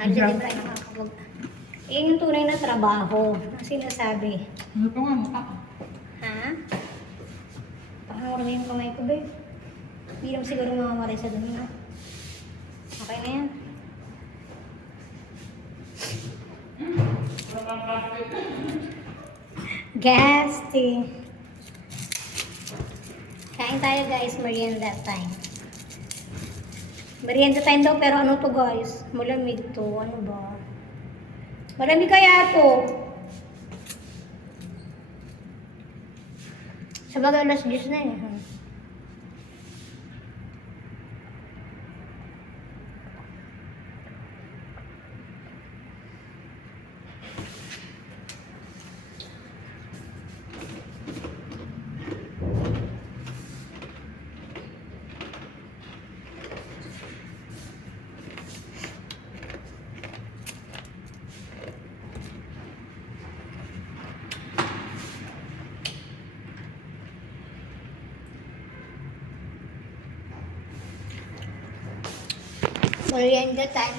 Halos hindi ba nakakapag... Yan yung tunay na trabaho na sinasabi. Ano pa nga mukha? Ha? Pakawala yung kamay ko, babe. Hindi naman siguro mamamatay sa dumi, no? Okay na yan. Gasty. Kain tayo, guys. Merienda time. Merienda time daw, pero ano to, guys? Malamig to. Ano ba? Malamig kaya to. Sa bagay, alas 10 na eh. Merienda time.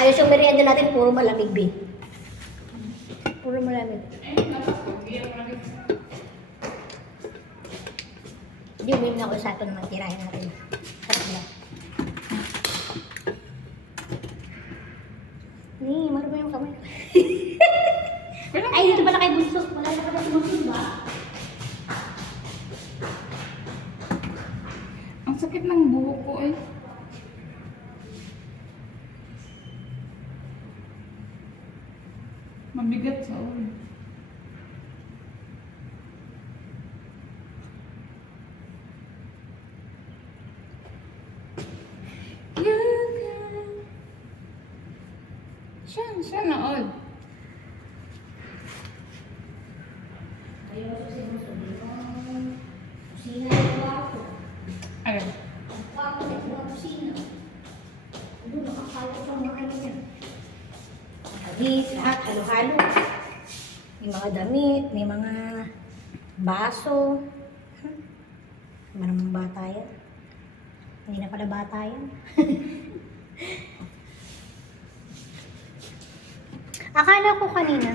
Ayos yung merienda natin, puro malamig, B. Puro malamig. Hindi, uminom na ako sa ito naman, tirahin natin. Sarap na. Marami yung kamay. Ay, dito pala kay Bunso. Wala na pala si Bunso, ba? Ang sakit ng buhok ko eh. Mabigat sa ulo. Siya na all. Ayun, si Bunso. Kusina yung kwarto. Ayun. Ang kwarto sa mga kusina. Doon, nakakalo sa mga ano niya. Damit, lahat, halo-halo. May mga damit, may mga baso. Maraming bata yan. Hindi na pala bata yan. Akala ko kanina,